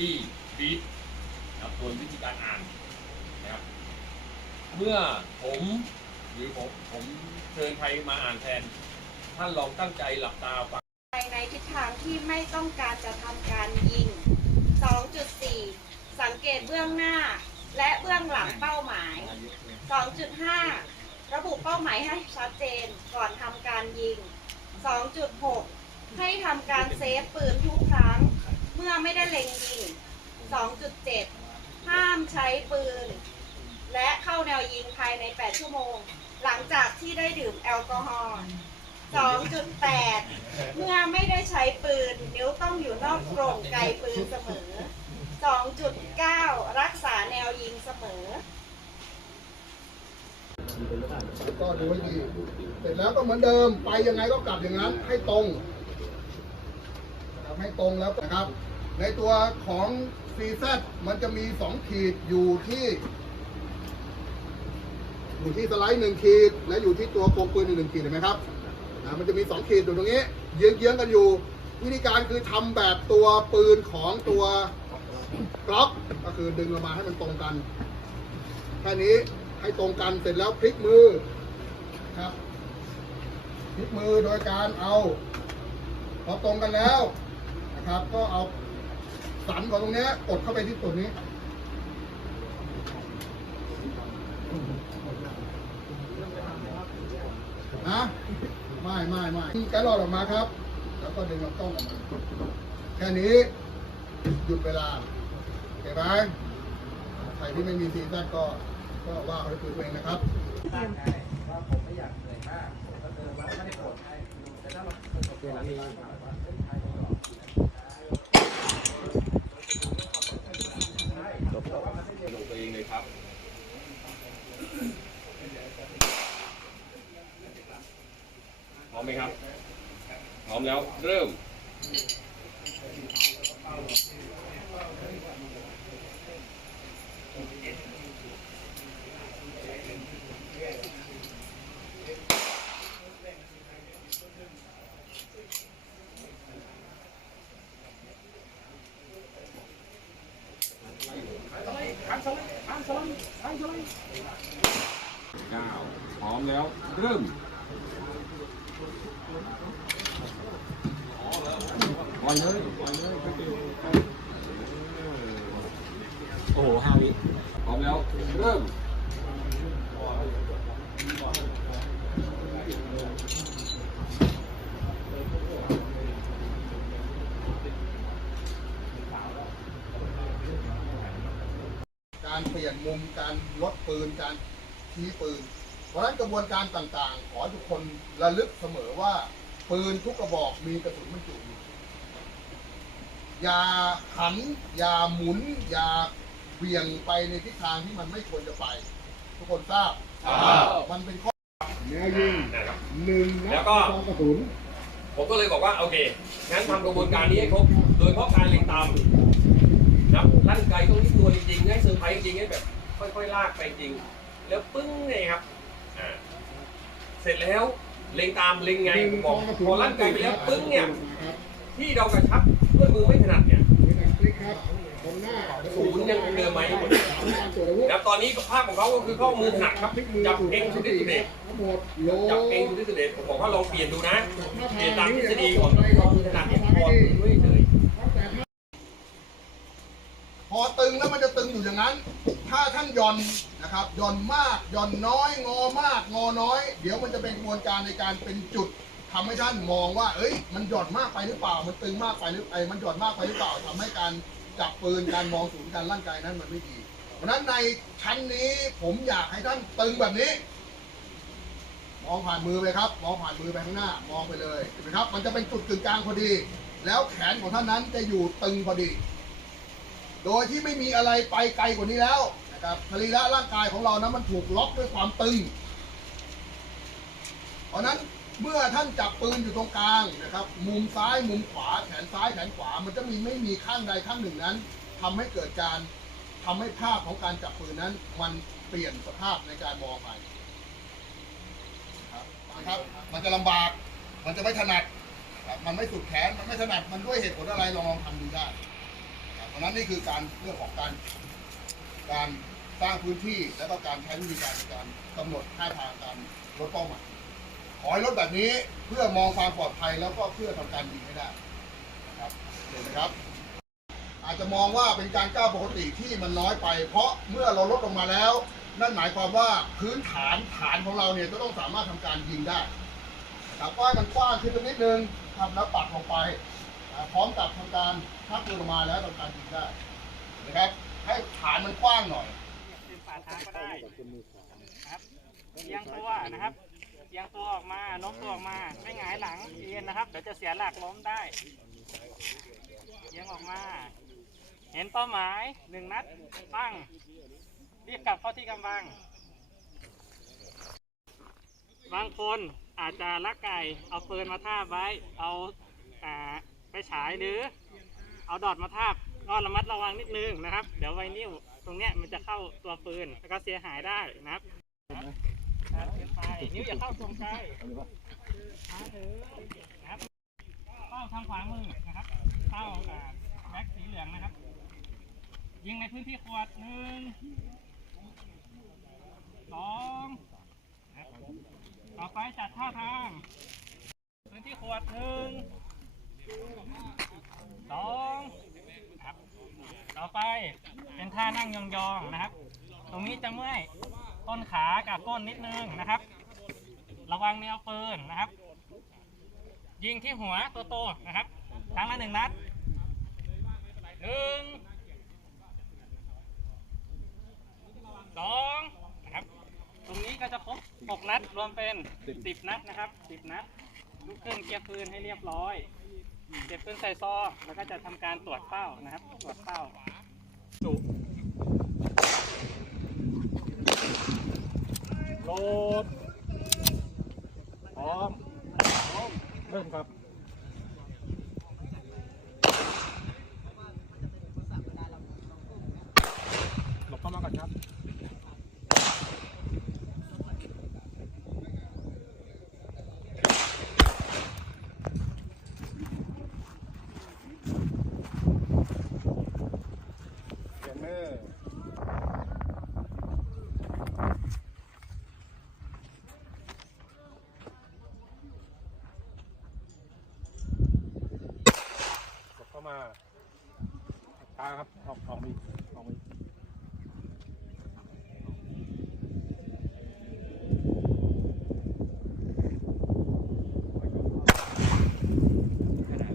ตี้บีทนะครับโดยวิธีการอ่านนะครับเมื่อผมหรือผมผมเชิญใครมาอ่านแทน ท่านลองตั้งใจหลับตาฟังไปในทิศทางที่ไม่ต้องการจะทำการยิง 2.4 สังเกตเบื้องหน้า และเบื้องหลังเป้าหมาย 2.5 ระบุเป้าหมายให้ชัดเจนก่อนทำการยิง 2.6 ให้ทำการเซฟปืนทุกครั้ง มื่อไม่ได้เล็งยิง 2.7 ห้ามใช้ปืน และเข้าแนวยิงภายใน 8 ชั่วโมง หลังจากที่ได้ดื่มแอลกอฮอล์ 2.8 เมื่อไม่ได้ใช้ปืน นิ้วต้องอยู่นอกกรงไกลปืนเสมอ 2.9 รักษาแนวยิงเสมอ ก็ดูให้ดีเสร็จแล้วก็เหมือนเดิม ไปยังไงก็กลับอย่างนั้น ให้ตรง ให้ตรงแล้วนะครับ ในตัวของ CZ มันจะมีสองขีดอยู่ที่ อยู่ที่สไลด์หนึ่งขีด และอยู่ที่ตัวโครงปืนอีกหนึ่งขีดเห็นไหมครับนะมันจะมีสองขีดอยู่ตรงนี้เยื้องๆกันอยู่ วิธีการคือทำแบบตัวปืนของตัวกล็อกก็คือดึงออกมาให้มันตรงกันแค่นี้ให้ตรงกันเสร็จแล้วพลิกมือครับพลิกมือโดยการเอาพอตรงกันแล้วนะครับ ก็เอา สันของตรงนี้กดเข้าไปที่ตัวนี้นะไม่ไม่ไม่แกลอดออกมาครับ แล้วก็ดึงลำต้นออกมา แค่นี้ หยุดเวลาเห็นไหมใครที่ไม่มีซีซั่นก็ก็ว่าเขาด้วยตัวเองนะครับลงตัวเองเลยครับ พร้อมไหมครับ พร้อมแล้วเริ่ม เก้าพร้อมแล้ว เริ่มปล่อยเลยปล่อยเลย โอ้โหห้าวิพร้อมแล้ว เริ่มการเปลี่ยนมุมการลดปืนการชี้ปืน เพราะฉะนั้นกระบวนการต่างๆ ขอทุกคนระลึกเสมอว่า ปืนทุกกระบอกมีกระสุนบรรจุอยู่ อย่าหันอย่าหมุน อย่าเบี่ยงไปในทิศทางที่มันไม่ควรจะไป ทุกคนทราบมันเป็นข้อแนวยิงนะครับ หนึ่งแล้วก็ซองกระสุนผมก็เลยบอกว่าโอเค งั้นทำกระบวนการนี้ให้ครบ โดยเฉพาะการเล็งตามนะครับลั่นไกลต้องนิ่มนวลจริงๆให้เซอร์ไพรส์จริงๆให้แบบ ค่อยๆลากไปจริง แล้วปึ้งเนี่ยครับอ่าเสร็จแล้วเล็งตามเล็งไงผมบอกพอลั่นไกลไปแล้วปึ้งเนี่ย ที่เรากระชับด้วยมือไม่ถนัดเนี่ย ศูนย์ยังเดิมไหมแล้วตอนนี้ภาพของเขาก็คือข้ามือถนัดครับจับเองสุดที่สุดเด็ดจับเองสุดที่สุดเด็ดผมบอกว่าลองเปลี่ยนดูนะเปลี่ยนตามทฤษฎีก่อนเข้ามือถนัดเนี่ยพอดมือด้วยเฉยพอตึงแล้วมันจะตึงอยู่อย่างนั้น ถ้าท่านย่อนนะครับย่อนมากย่อนน้อย งอมาก งอน้อย เดี๋ยวมันจะเป็นกระบวนการในการเป็นจุดทำให้ท่านมองว่า เอ้ย มันหย่อนมากไปหรือเปล่า มันตึงมากไปหรือไอ้มันหย่อนมากไปหรือเปล่าทำให้การ จับปืนการมองศูนย์การร่างกายนั้นมันไม่ดี เพราะฉะนั้นในชั้นนี้ผมอยากให้ท่านตึงแบบนี้ มองผ่านมือไปครับ มองผ่านมือไปข้างหน้า มองไปเลยเห็นไหมครับ มันจะเป็นจุดกึ่งกลางพอดี แล้วแขนของท่านนั้นจะอยู่ตึงพอดี โดยที่ไม่มีอะไรไปไกลกว่านี้แล้วนะครับสรีระร่างกายของเรานะมันถูกล็อกด้วยความตึง เพราะนั้น เมื่อท่านจับปืนอยู่ตรงกลางนะครับ มุมซ้ายมุมขวาแขนซ้ายแขนขวา มันจะมีไม่มีข้างใดข้างหนึ่งนั้นทำให้เกิดการทำให้ภาพของการจับปืนนั้น มันเปลี่ยนสภาพในการมองไปนะครับครับมันจะลำบาก มันจะไม่ถนัด มันไม่สุดแขน มันไม่ถนัด มันด้วยเหตุผลอะไรลองลองทำดูได้ เพราะฉะนั้นนี่คือการเรื่องของการการสร้างพื้นที่ แล้วก็การใช้วิธีการในการกำหนดท่าทางการลดเป้าหมาย ขอให้ลดแบบนี้เพื่อมองความปลอดภัยแล้วก็เพื่อทำการยิงให้ได้นะครับเห็นไหมครับ อาจจะมองว่าเป็นการก้าวปกติที่มันน้อยไป เพราะเมื่อเราลดลงมาแล้ว นั่นหมายความว่าพื้นฐานฐานของเราเนี่ยจะต้องสามารถทำการยิงได้นะครับว่ามันกว้างขึ้นนิดนึงทำแล้วปักลงไปพร้อมกับทำการทับปืนออกมาแล้วทำการยิงได้นะครับให้ฐานมันกว้างหน่อยเป็นฝ่าท้าก็ได้ครับเอียงตัวนะครับ เอียงตัวออกมาโน้มตัวออกมา ไม่หงายหลังเอียนนะครับ เดี๋ยวจะเสียหลักล้มได้เอียงออกมา เห็นเป้าหมายหนึ่งนัดปั้งรีบกลับเข้าที่กำบัง บางคนอาจจะลักไก่เอาปืนมาทาบไว้ เอาอไปฉายหรือ เอาดอดมาทาบก็ระมัดระวังนิดนึงนะครับ เดี๋ยวไวนิ้วตรงเนี้ยมันจะเข้าตัวปืนแล้วก็เสียหายได้นะครับ ไปนิ้วอย่าเข้าตรงใกล้มาถือนะครับเป้าทางขวามือนะครับเป้าแบ็คสีเหลืองนะครับ ยิงในพื้นที่ขวดหนึ่งสองต่อไปจัดท่าทาง พื้นที่ขวดหนึ่งสองครับ ต่อไปเป็นท่านั่งยองๆนะครับ ตรงนี้จะเมื่อย ต้นขากับก้นนิดนึงนะครับ ระวังแนวปืนนะครับ ยิงที่หัวตัวโตนะครับครั้งละหนึ่งนัดหนึ่งสองนะครับ ตรงนี้ก็จะครบหกนัดรวมเป็นสิบนัดนะครับสิบนัดลุกขึ้นเกียร์ปืนให้เรียบร้อยเก็บปืนใส่ซอแล้วก็จะทำการตรวจเป้านะครับ ตรวจเป้า โหลดพร้อม เริ่มครับเข้ามาก่อนครับ เปลี่ยนมือ กดเข้ามา ตาครับออกออกมีออกมาอ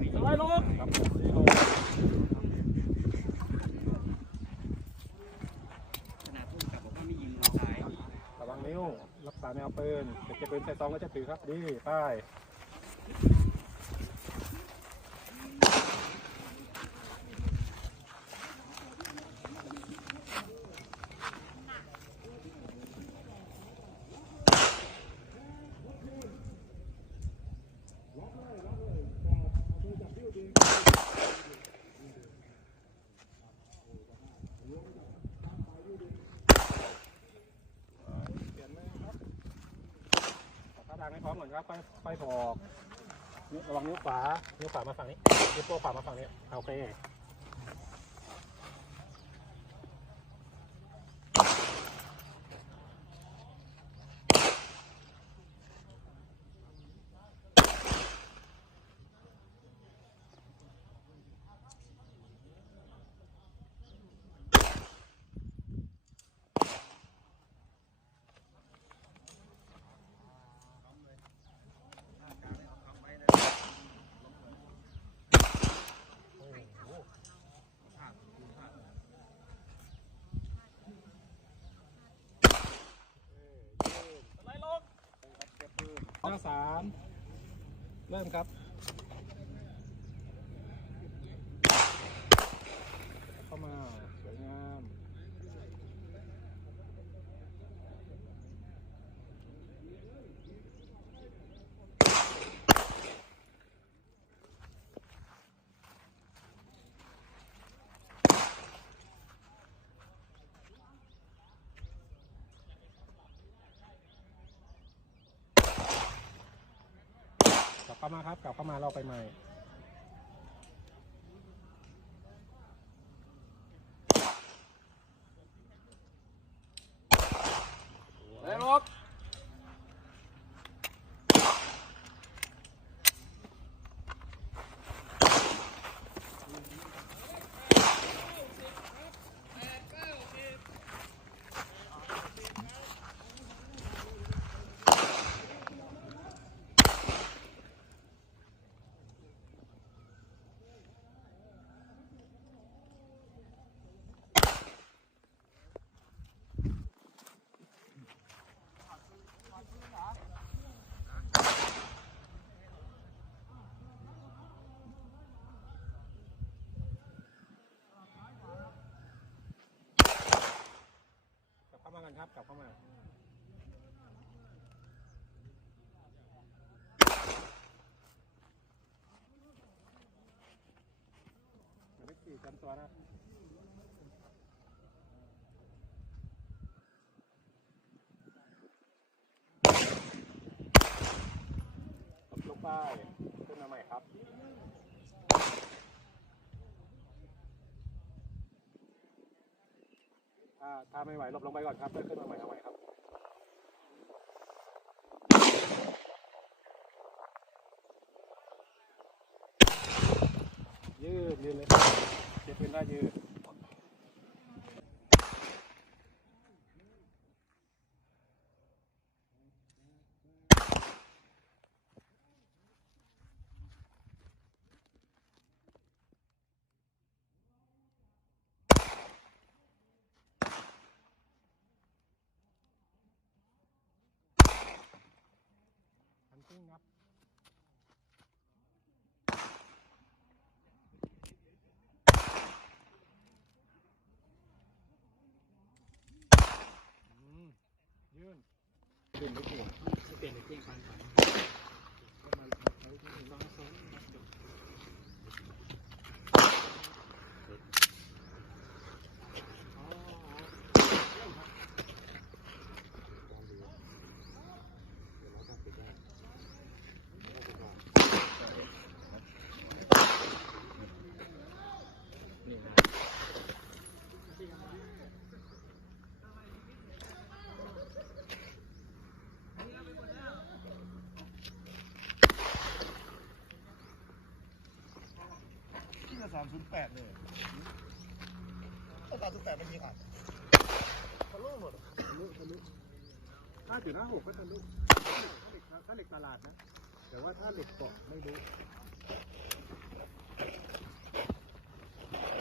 ีกสไลด์ลงครับรีโหลดระวังนิ้วรักษาแนวปืนเก็บปืนใส่ซองแล้วจะถือครับ ดี ไป้าย เปลี่ยนมือครับขอ ท่าทางให้พร้อมก่อนครับไปไปถอกนิ้วระวังนิ้วขวานิ้วขวามาฝั่งนี้นิ้วโป้งขวามาฝั่งนี้โอเคาสามเริ่มครับ เข้ามา สวยงาม เข้ามาครับกลับเข้ามาเราไปใหม่ กลับเข้ามาเดี๋ยวไปขี่จำตัวนะลงไปขึ้นมาใหม่ครับ ถ้าถ้าไม่ไหวหลบลงไปก่อนครับเพื่อขึ้นมาใหม่เอาใหม่ครับยืดยืดเลยเจ็บเป็นได้ยืด ทันติ้งครับอืมยืนยืนไม่ปวดเปลี่ยนเป็นเพียงความฝันที่จะ สามศูนย์แปดเลยสามศูนย์แปดมันยิงอัดทะลุหมดทะลุทะลุห้าจุดห้าหกก็ทะลุถ้าเหล็กตลาดนะ แต่ว่าถ้าเหล็กเกาะไม่รู้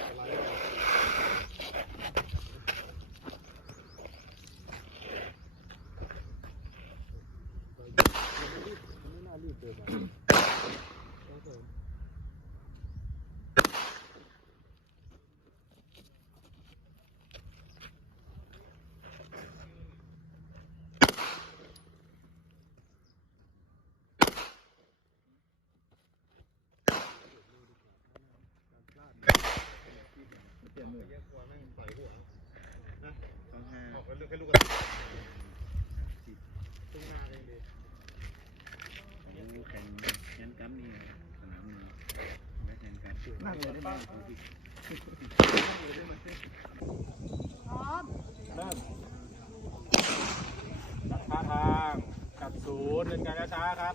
อะไรอะไม่น่ารีบเดินมาต้องเสริม นั่งเลยได้ไหมพร้อมเริ่มจับท่าทางจับศูนย์เดินการช้าๆครับ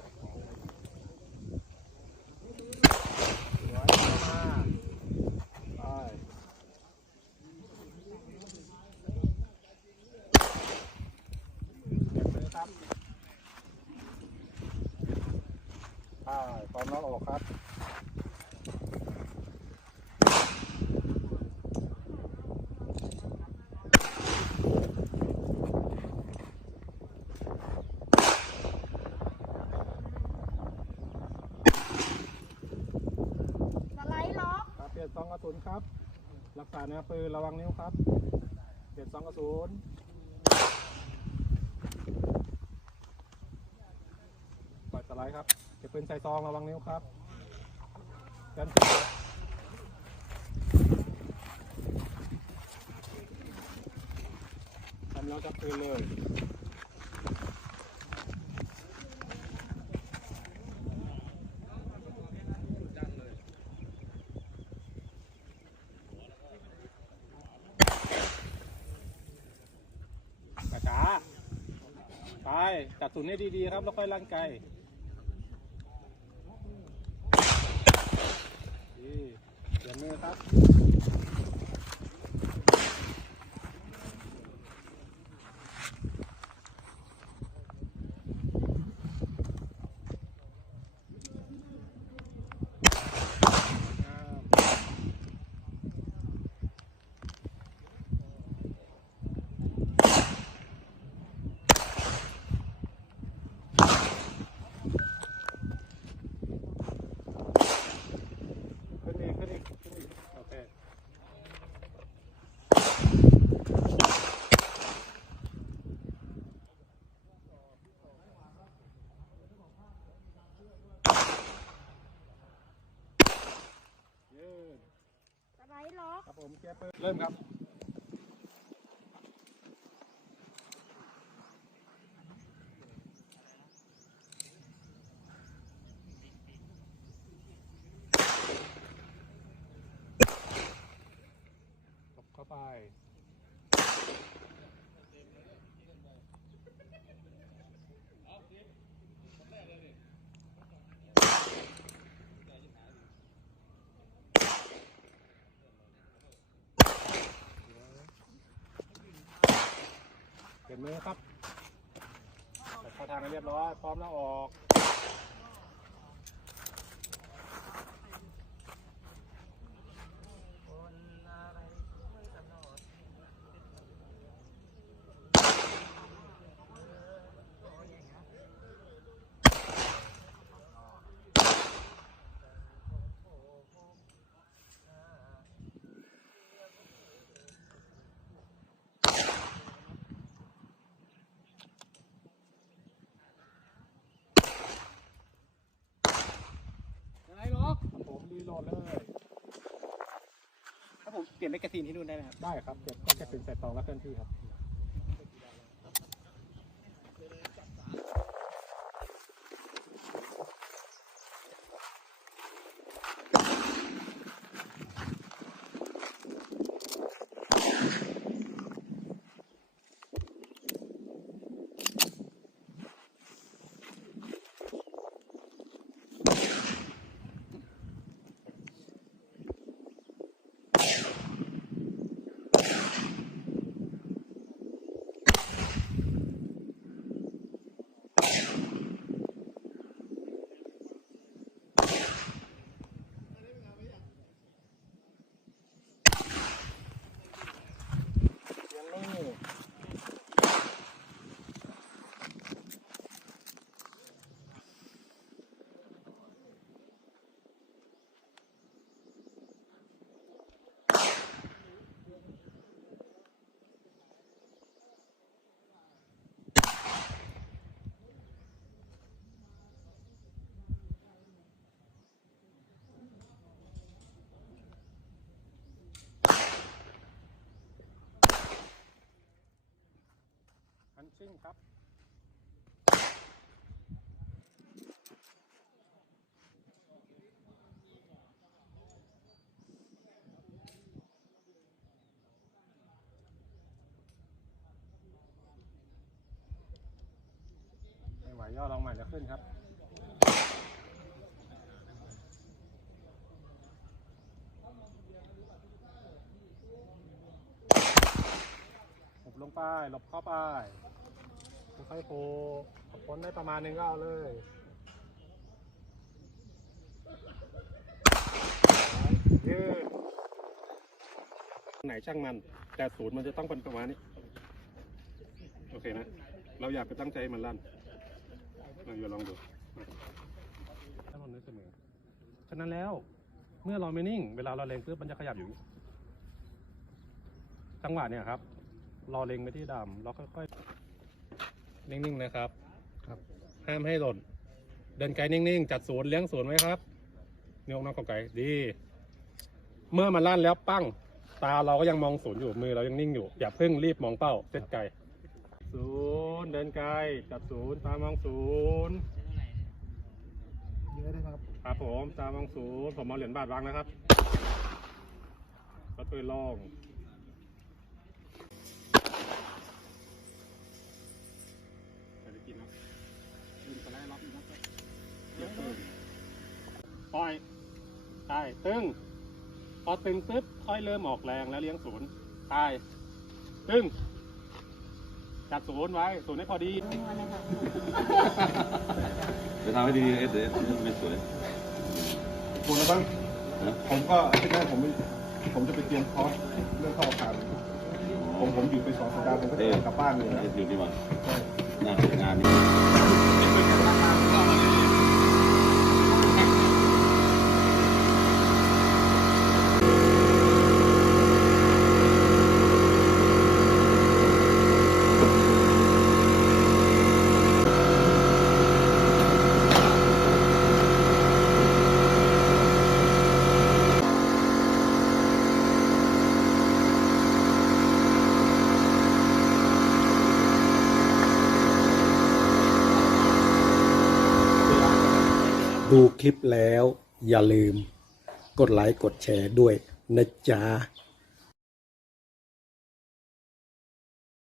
สวยมากไปเก็บมือครับไป ความร้อนออกครับสไลด์ล็อกครับเปลี่ยนซองกระสุนครับรักษาแนวปืนระวังนิ้วครับเปลี่ยนซองกระสุนปล่อยสไลด์ครับ จะเป็นใส่ซองระวังนิ้วครับทำแล้วจับคืนเลยจ้าไปจับสุนให้ดีๆครับ แล้วค่อยลั่นไกล เดี๋ยนมือครับ ขึ้นอีกขึ้นอีกขึ้นอีกโอเค ยืน สไลด์ล็อก ครับผม เริ่มครับ ตบเข้าไป เปลี่ยน มือครับจัดเข้าทางให้เรียบร้อย พร้อมแล้วออก อะไรหรอก ผมรีโหลดเลย ถ้าผม เปลี่ยนแมกกาซีนที่นู่นได้ไหมครับ ได้ครับเก็บก็จะเป็นใส่ตองและเคลื่อนที่ครับ ฮันชิ่งครับ ไม่ไหวย่อลองใหม่แล้วขึ้นครับหลบลงไป หลบเข้าไป ค่อยๆโผล่พ้นได้ประมาณหนึงก็เอาเลยยืดไหนช่างมัน แต่ศูนย์มันจะต้องเป็นประมาณนี้ โอเคนะ เราอยากไปตั้งใจให้มันลั่นเราอย่าลองดูถ้ามันไม่เสมอฉะนั้นแล้ว เมื่อเราไม่นิ่ง เวลาเราเล็งปุ๊บมันจะขยับอยู่อย่างนี้จังหวะเนี่ยครับรอเล็งไปที่ดำเราค่อยๆ นิ่งๆนะครับ ครับ ห้ามให้หล่น เดินไกลนิ่งๆ จัดศูนย์เลี้ยงศูนย์ไว้ครับนิ้วน้องกอไก่ดี เมื่อมันลั่นแล้วปั้ง ตาเราก็ยังมองศูนย์อยู่มือเรายังนิ่งอยู่ อย่าเพิ่งรีบมองเป้าเซตไกลศูนย์เดินไกลจัดศูนย์ตามองศูนย์เยอะได้ครับครับผมตามองศูนย์ผมเอาเหรียญบาทวางนะครับก็ตัวลอง จ ใช่ตึง พอตึงปุ๊บค่อยเริ่มออกแรงแล้วเลี้ยงศูนย์ใช่ตึง จัดศูนย์ไว้ ศูนย์ให้พอดีจะทำให้ดีเอสเอสไม่สวยคุณนะบ้างนะผมก็อาที่หน้าผมไม่ผมจะไปเตรียมคอร์สเรื่องเข้าอาคารผมผมอยู่ไปสองสัปดาห์ผมก็จะกลับบ้านเลยนะเอสอยู่ดีกว่าน่าเสียงานนี้ คลิปแล้ว อย่าลืม กดไลค์กดแชร์ด้วยนะจ๊ะ